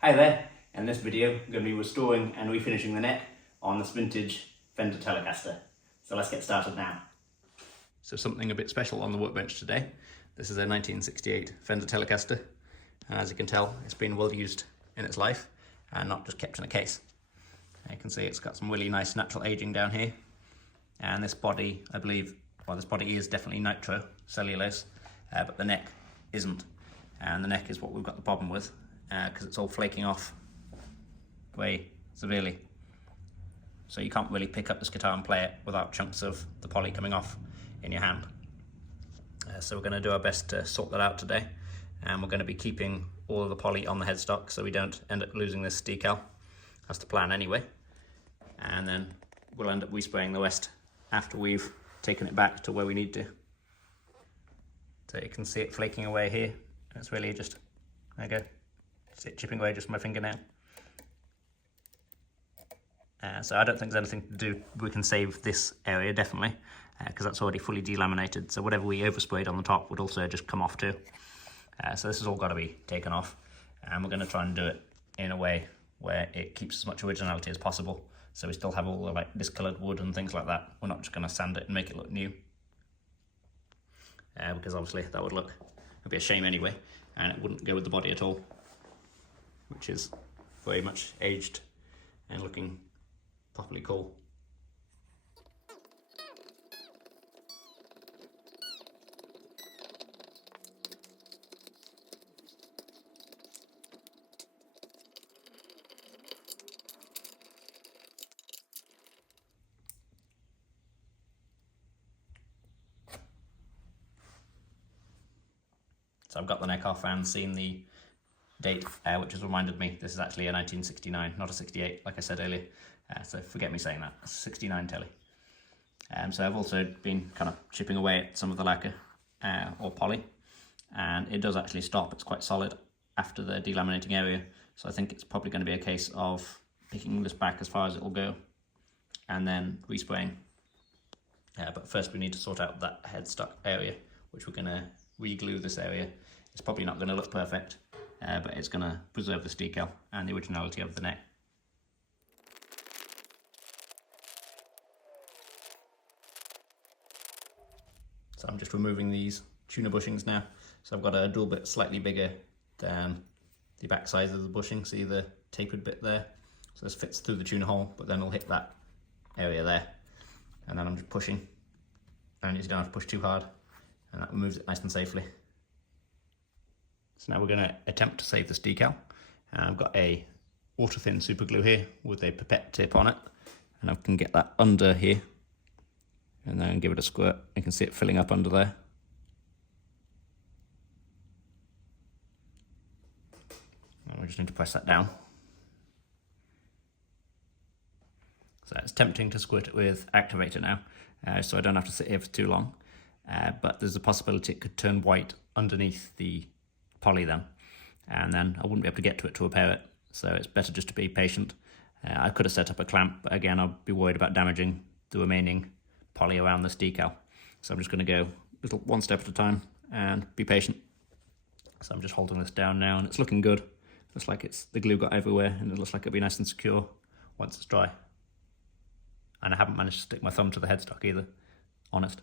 Hi there, in this video I'm going to be restoring and refinishing the neck on this vintage Fender Telecaster. So let's get started now. So something a bit special on the workbench today. This is a 1968 Fender Telecaster, and as you can tell it's been well used in its life and not just kept in a case. You can see it's got some really nice natural aging down here, and this body, I believe, well, this body is definitely nitro cellulose, but the neck isn't, and the neck is what we've got the problem with, because it's all flaking off way severely. So you can't really pick up this guitar and play it without chunks of the poly coming off in your hand. So we're going to do our best to sort that out today, and we're going to be keeping all of the poly on the headstock so we don't end up losing this decal. That's the plan anyway, and then we'll end up respraying the rest after we've taken it back to where we need to. So you can see it flaking away here, and it's really just, there you go, see it chipping away just from my fingernail. So I don't think there's anything to do, we can save this area definitely, because that's already fully delaminated, so whatever we oversprayed on the top would also just come off too. So this has all got to be taken off, and we're going to try and do it in a way where it keeps as much originality as possible, so we still have all the like discoloured wood and things like that. We're not just going to sand it and make it look new, because obviously that would be a shame anyway, and it wouldn't go with the body at all, which is very much aged and looking properly cool. So I've got the neck off and seen the date, which has reminded me this is actually a 1969, not a 68, like I said earlier. So forget me saying that, it's a 69 telly. So I've also been kind of chipping away at some of the lacquer or poly, and it does actually stop. It's quite solid after the delaminating area, so I think it's probably going to be a case of picking this back as far as it will go and then respraying. But first we need to sort out that headstock area, which we're going to re-glue this area. It's probably not going to look perfect, but it's going to preserve this decal and the originality of the neck. So I'm just removing these tuner bushings now. So I've got a dual bit slightly bigger than the back size of the bushing. See the tapered bit there? So this fits through the tuner hole, but then it'll hit that area there. And then I'm just pushing, and you don't have to push too hard, and that removes it nice and safely. So now we're going to attempt to save this decal. I've got a water thin super glue here with a pipette tip on it, and I can get that under here and then give it a squirt. You can see it filling up under there. And we just need to press that down. So it's tempting to squirt it with activator now, so I don't have to sit here for too long, but there's a possibility it could turn white underneath the poly then, and then I wouldn't be able to get to it to repair it, so it's better just to be patient. I could have set up a clamp, but again I'll be worried about damaging the remaining poly around this decal, so I'm just going to go one step at a time and be patient. So I'm just holding this down now, and it's looking good. Looks like the glue got everywhere, and it looks like it'll be nice and secure once it's dry. And I haven't managed to stick my thumb to the headstock either, honest.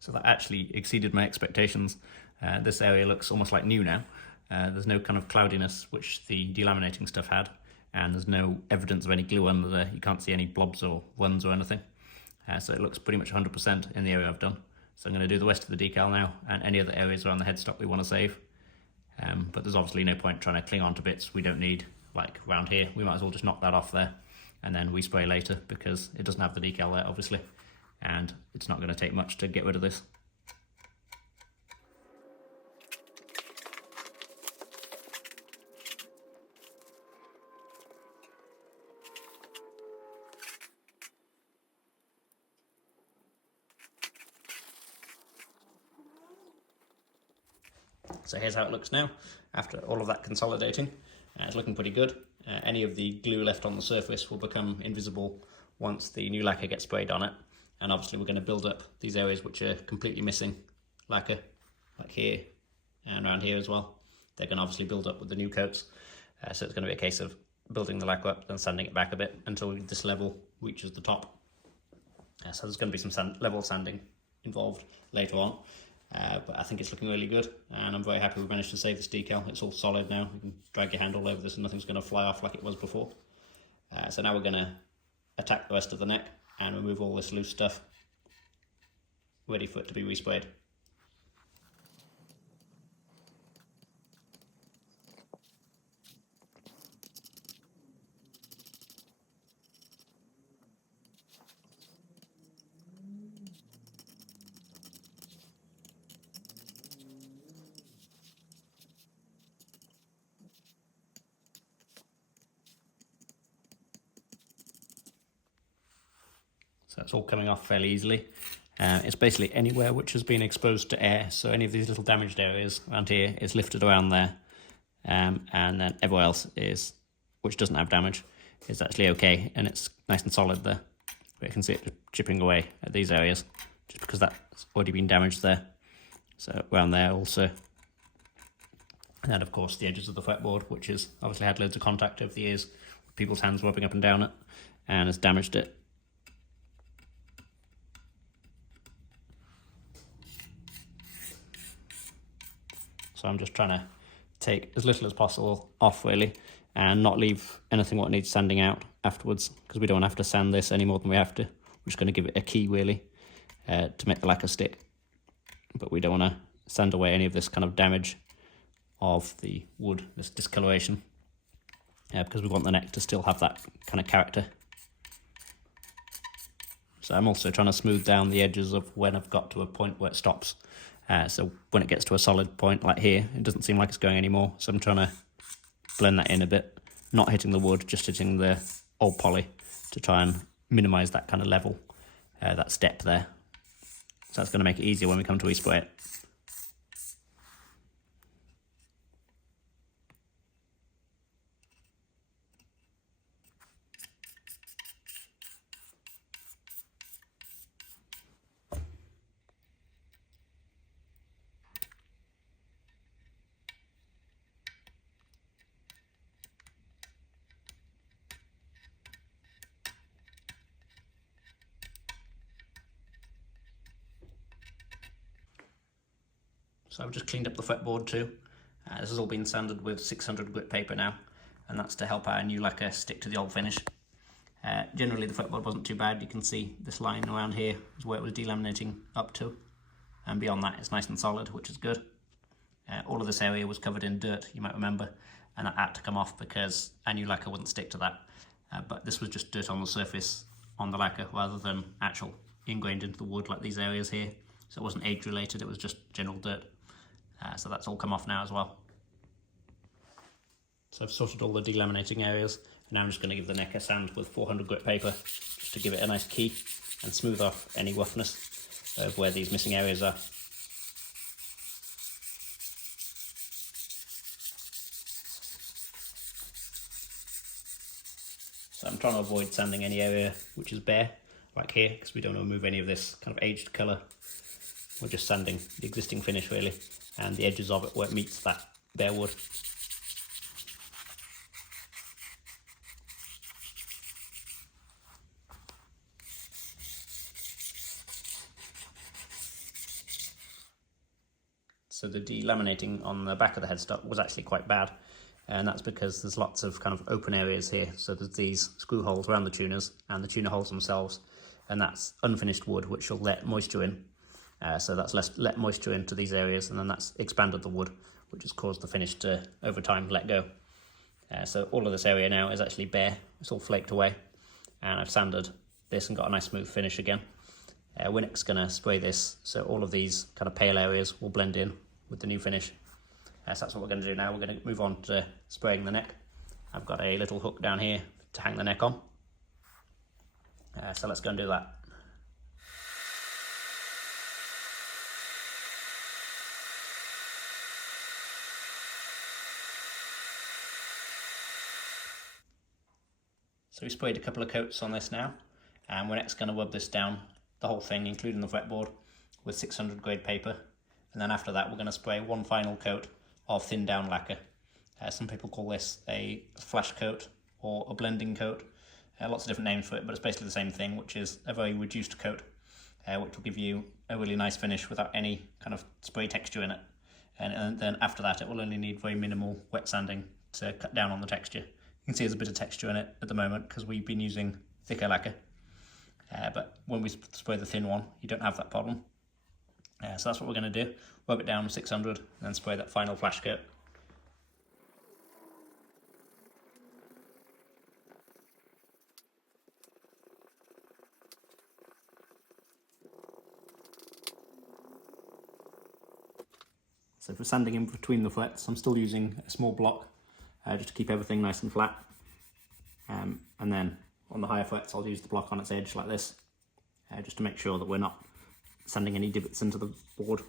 So that actually exceeded my expectations. This area looks almost like new now. There's no kind of cloudiness which the delaminating stuff had, and there's no evidence of any glue under there. You can't see any blobs or runs or anything. So it looks pretty much 100% in the area I've done. So I'm going to do the rest of the decal now, and any other areas around the headstock we want to save. But there's obviously no point trying to cling on to bits we don't need, like around here. We might as well just knock that off there and then respray later, because it doesn't have the decal there obviously, and it's not going to take much to get rid of this. So here's how it looks now after all of that consolidating. It's looking pretty good. Any of the glue left on the surface will become invisible once the new lacquer gets sprayed on it, and obviously we're going to build up these areas which are completely missing lacquer, like here and around here as well. They're going to obviously build up with the new coats, So it's going to be a case of building the lacquer up, then sanding it back a bit until this level reaches the top. So there's going to be some level sanding involved later on, but I think it's looking really good, and I'm very happy we managed to save this decal. It's all solid now. You can drag your hand all over this and nothing's going to fly off like it was before. So now we're going to attack the rest of the neck and remove all this loose stuff, ready for it to be resprayed. So it's all coming off fairly easily. It's basically anywhere which has been exposed to air, so any of these little damaged areas around here is lifted around there, and then everywhere else is, which doesn't have damage, is actually okay, and it's nice and solid there. But you can see it chipping away at these areas, just because that's already been damaged there. So around there also. And then of course the edges of the fretboard, which has obviously had loads of contact over the years, with people's hands rubbing up and down it, and has damaged it. So I'm just trying to take as little as possible off really, and not leave anything what needs sanding out afterwards, because we don't have to sand this any more than we have to. We're just going to give it a key really, to make the lacquer stick, but we don't want to sand away any of this kind of damage of the wood, this discoloration, because we want the neck to still have that kind of character. So I'm also trying to smooth down the edges of when I've got to a point where it stops. So when it gets to a solid point like here, it doesn't seem like it's going anymore. So I'm trying to blend that in a bit, not hitting the wood, just hitting the old poly to try and minimize that kind of level, that step there. So that's going to make it easier when we come to respray it. So I've just cleaned up the fretboard too. This has all been sanded with 600 grit paper now, and that's to help our new lacquer stick to the old finish. Generally the fretboard wasn't too bad. You can see this line around here is where it was delaminating up to, and beyond that it's nice and solid, which is good. All of this area was covered in dirt, you might remember, and that had to come off because our new lacquer wouldn't stick to that. But this was just dirt on the surface on the lacquer rather than actual ingrained into the wood like these areas here. So it wasn't age related, it was just general dirt. So that's all come off now as well. So I've sorted all the delaminating areas, and now I'm just going to give the neck a sand with 400 grit paper, just to give it a nice key and smooth off any roughness of where these missing areas are. So I'm trying to avoid sanding any area which is bare, like here, because we don't want to remove any of this kind of aged colour. We're just sanding the existing finish really, and the edges of it where it meets that bare wood. So the delaminating on the back of the headstock was actually quite bad, and that's because there's lots of kind of open areas here. So there's these screw holes around the tuners and the tuner holes themselves, and that's unfinished wood which will let moisture in. So that's let moisture into these areas, and then that's expanded the wood, which has caused the finish to, over time, let go. So all of this area now is actually bare. It's all flaked away, and I've sanded this and got a nice smooth finish again. Winnick's going to spray this, so all of these kind of pale areas will blend in with the new finish. So that's what we're going to do now. We're going to move on to spraying the neck. I've got a little hook down here to hang the neck on. So let's go and do that. So we sprayed a couple of coats on this now, and we're next going to rub this down, the whole thing, including the fretboard, with 600 grade paper. And then after that, we're going to spray one final coat of thin down lacquer. Some people call this a flash coat or a blending coat. Lots of different names for it, but it's basically the same thing, which is a very reduced coat, which will give you a really nice finish without any kind of spray texture in it. And then after that, it will only need very minimal wet sanding to cut down on the texture. You can see there's a bit of texture in it at the moment because we've been using thicker lacquer. But when we spray the thin one, you don't have that problem. So that's what we're going to do. Rub it down 600 and then spray that final flash coat. So for sanding in between the frets, I'm still using a small block just to keep everything nice and flat. And then on the higher frets, I'll use the block on its edge like this, just to make sure that we're not sanding any divots into the board.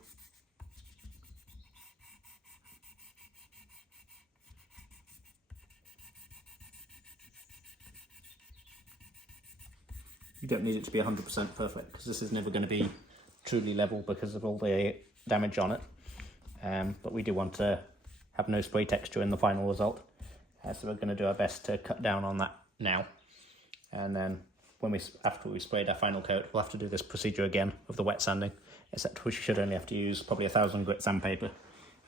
You don't need it to be 100% perfect because this is never going to be truly level because of all the damage on it. But we do want to have no spray texture in the final result, so we're going to do our best to cut down on that now. And then after we sprayed our final coat, we'll have to do this procedure again of the wet sanding, except we should only have to use probably 1000 grit sandpaper,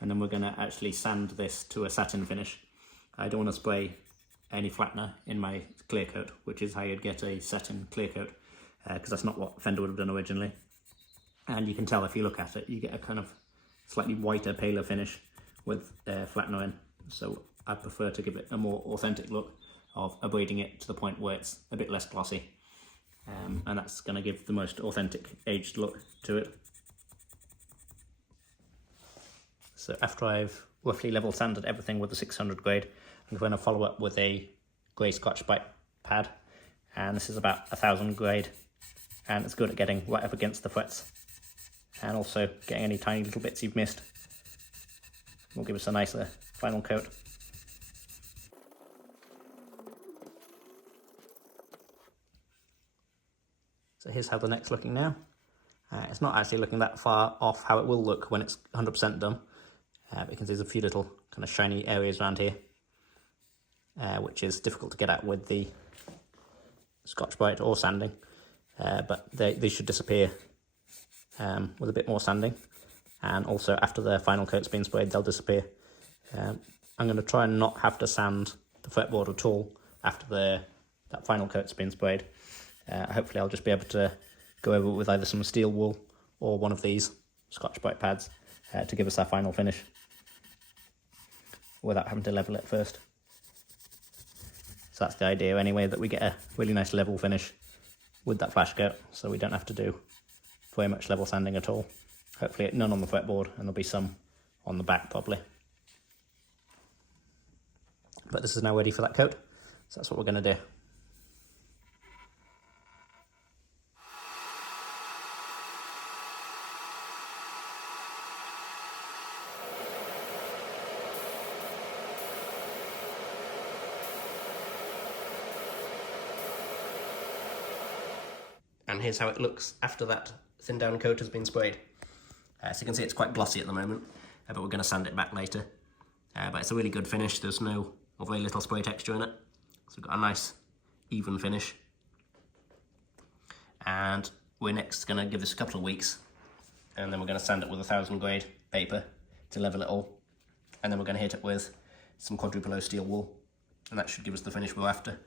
and then we're going to actually sand this to a satin finish. I don't want to spray any flattener in my clear coat, which is how you'd get a satin clear coat, because that's not what Fender would have done originally. And you can tell if you look at it, you get a kind of slightly whiter, paler finish with flattener in. So I prefer to give it a more authentic look of abrading it to the point where it's a bit less glossy. And that's going to give the most authentic aged look to it. So after I've roughly level sanded everything with the 600 grade, I'm going to follow up with a grey Scotch-Brite pad. And this is about 1000 grade. And it's good at getting right up against the frets, and also getting any tiny little bits you've missed. Will give us a nicer final coat. So here's how the neck's looking now. It's not actually looking that far off how it will look when it's 100% done. But you can see there's a few little kind of shiny areas around here, which is difficult to get at with the Scotch-Brite or sanding. But they should disappear with a bit more sanding, and also after the final coat's been sprayed they'll disappear. I'm going to try and not have to sand the fretboard at all after that final coat's been sprayed. Hopefully I'll just be able to go over it with either some steel wool or one of these Scotch-Brite pads to give us our final finish without having to level it first. So that's the idea anyway, that we get a really nice level finish with that flash coat, so we don't have to do very much level sanding at all. Hopefully none on the fretboard, and there'll be some on the back probably. But this is now ready for that coat, so that's what we're going to do. And here's how it looks after that thin down coat has been sprayed. So you can see it's quite glossy at the moment, but we're going to sand it back later. But it's a really good finish. There's no or very little spray texture in it, so we've got a nice even finish. And we're next going to give this a couple of weeks, and then we're going to sand it with 1000 grade paper to level it all, and then we're going to hit it with some quadruple O steel wool, and that should give us the finish we're after,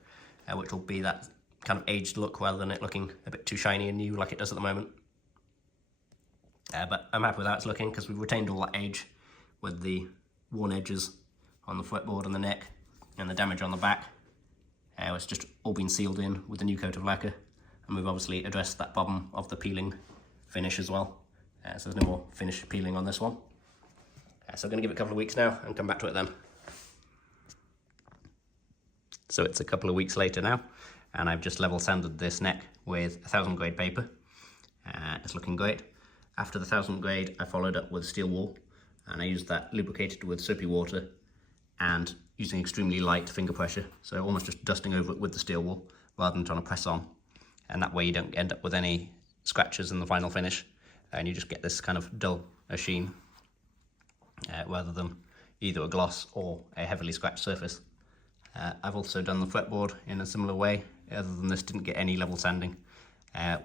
which will be that kind of aged look rather than it looking a bit too shiny and new like it does at the moment. But I'm happy with how it's looking because we've retained all that age with the worn edges on the fretboard and the neck and the damage on the back. It's just all been sealed in with the new coat of lacquer, and we've obviously addressed that problem of the peeling finish as well. So there's no more finish peeling on this one. So I'm going to give it a couple of weeks now and come back to it then. So it's a couple of weeks later now, and I've just level sanded this neck with 1000 grade paper. It's looking great. After the 1000 grade, I followed up with steel wool, and I used that lubricated with soapy water and using extremely light finger pressure, so almost just dusting over it with the steel wool rather than trying to press on. And that way you don't end up with any scratches in the final finish, and you just get this kind of dull sheen rather than either a gloss or a heavily scratched surface. I've also done the fretboard in a similar way, other than this didn't get any level sanding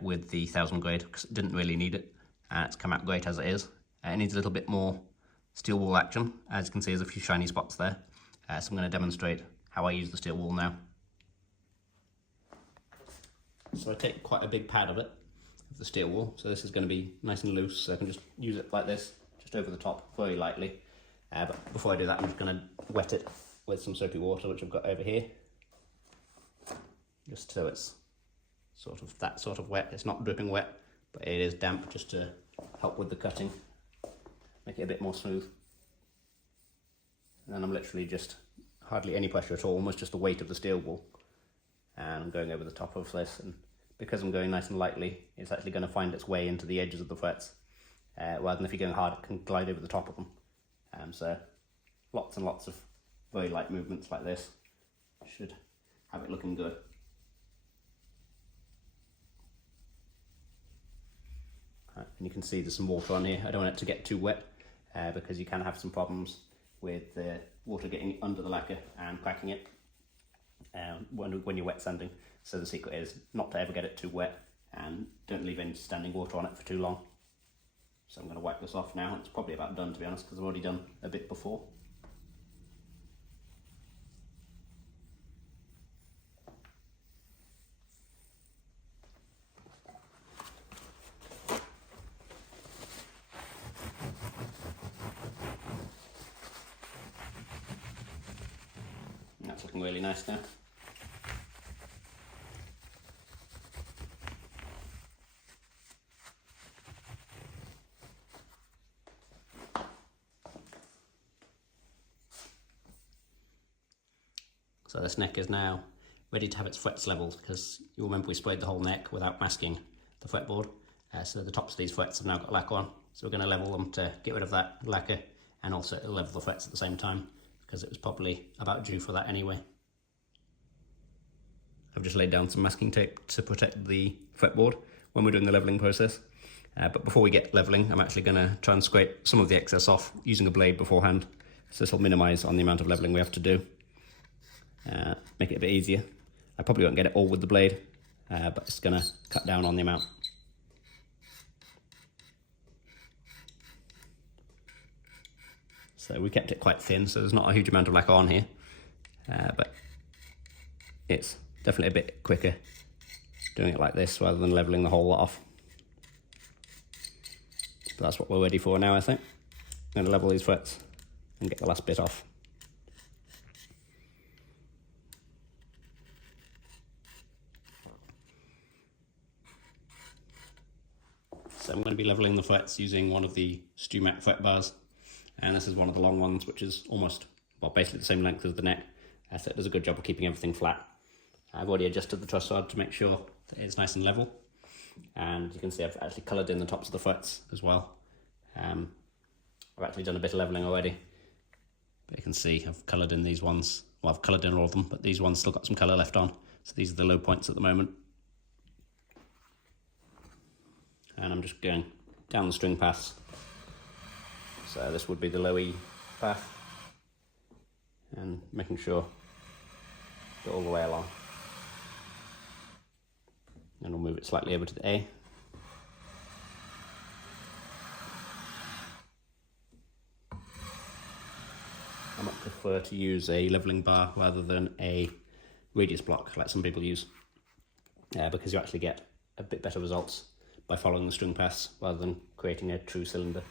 with the 1000 grade because it didn't really need it. It's come out great as it is. It needs a little bit more steel wool action. As you can see, there's a few shiny spots there. So I'm going to demonstrate how I use the steel wool now. So I take quite a big pad of it, of the steel wool. So this is going to be nice and loose, so I can just use it like this, just over the top, very lightly. But before I do that, I'm just going to wet it with some soapy water, which I've got over here. Just so it's sort of that sort of wet. It's not dripping wet, but it is damp, just to help with the cutting, make it a bit more smooth. And then I'm literally just hardly any pressure at all, almost just the weight of the steel wool. And I'm going over the top of this, and because I'm going nice and lightly, it's actually going to find its way into the edges of the frets, rather than if you're going hard, it can glide over the top of them. So lots and lots of very light movements like this should have it looking good. And you can see there's some water on here. I don't want it to get too wet because you can have some problems with the water getting under the lacquer and cracking it when you're wet sanding. So the secret is not to ever get it too wet, and don't leave any standing water on it for too long. So I'm going to wipe this off now. It's probably about done, to be honest, because I've already done a bit before. And that's looking really nice now. So this neck is now ready to have its frets leveled, because you'll remember we sprayed the whole neck without masking the fretboard. So the tops of these frets have now got lacquer on. So we're going to level them to get rid of that lacquer and also level the frets at the same time, because it was probably about due for that anyway. I've just laid down some masking tape to protect the fretboard when we're doing the leveling process. But before we get leveling, I'm actually going to try and scrape some of the excess off using a blade beforehand. So this will minimise on the amount of leveling we have to do. Make it a bit easier. I probably won't get it all with the blade, but it's going to cut down on the amount. So we kept it quite thin, so there's not a huge amount of lacquer on here, but it's definitely a bit quicker doing it like this rather than levelling the whole lot off. But that's what we're ready for now, I think. I'm going to level these frets and get the last bit off. So I'm going to be levelling the frets using one of the StewMat fret bars, and this is one of the long ones, which is almost, well, basically the same length as the neck, so it does a good job of keeping everything flat. I've already adjusted the truss rod to make sure that it's nice and level, and you can see I've actually coloured in the tops of the frets as well. I've actually done a bit of levelling already, but you can see I've coloured in these ones. Well, I've coloured in all of them, but these ones still got some colour left on, so these are the low points at the moment. And I'm just going down the string paths. So this would be the low E path, and making sure go all the way along. And we'll move it slightly over to the A. I might prefer to use a levelling bar rather than a radius block like some people use, because you actually get a bit better results by following the string paths rather than creating a true cylinder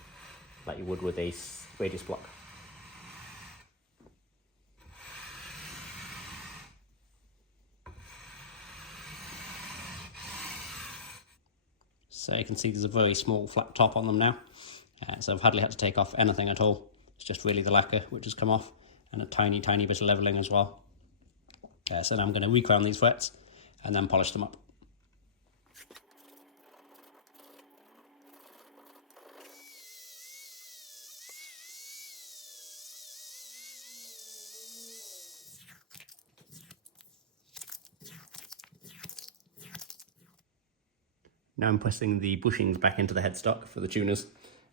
like you would with a radius block. So you can see there's a very small flat top on them now, so I've hardly had to take off anything at all. It's just really the lacquer which has come off, and a tiny bit of levelling as well. So now I'm going to recrown these frets and then polish them up. Now I'm pressing the bushings back into the headstock for the tuners,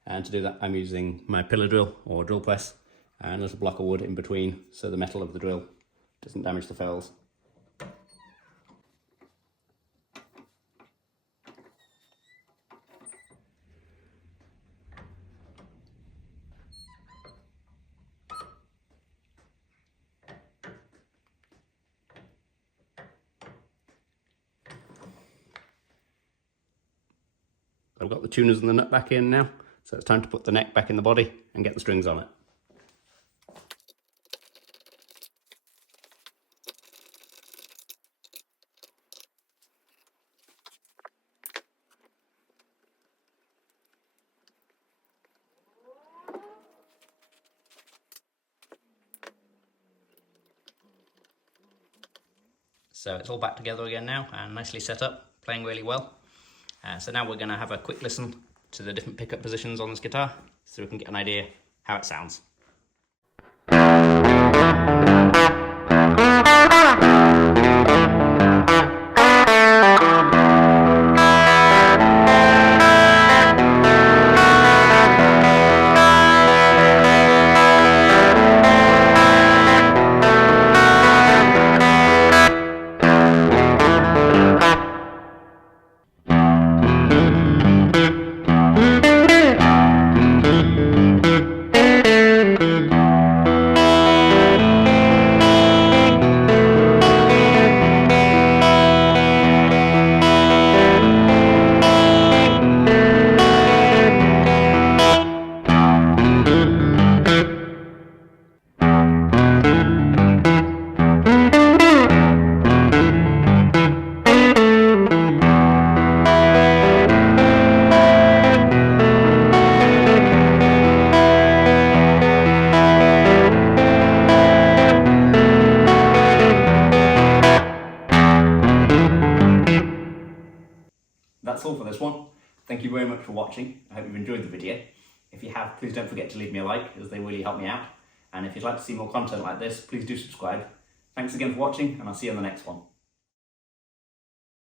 and to do that I'm using my pillar drill or drill press, and there's a block of wood in between so the metal of the drill doesn't damage the ferrules. I've got the tuners and the nut back in now, so it's time to put the neck back in the body and get the strings on it. So it's all back together again now and nicely set up, playing really well. So now we're going to have a quick listen to the different pickup positions on this guitar so we can get an idea how it sounds. That's all for this one. Thank you very much for watching. I hope you've enjoyed the video. If you have, please don't forget to leave me a like, as they really help me out. And if you'd like to see more content like this, please do subscribe. Thanks again for watching, and I'll see you on the next one.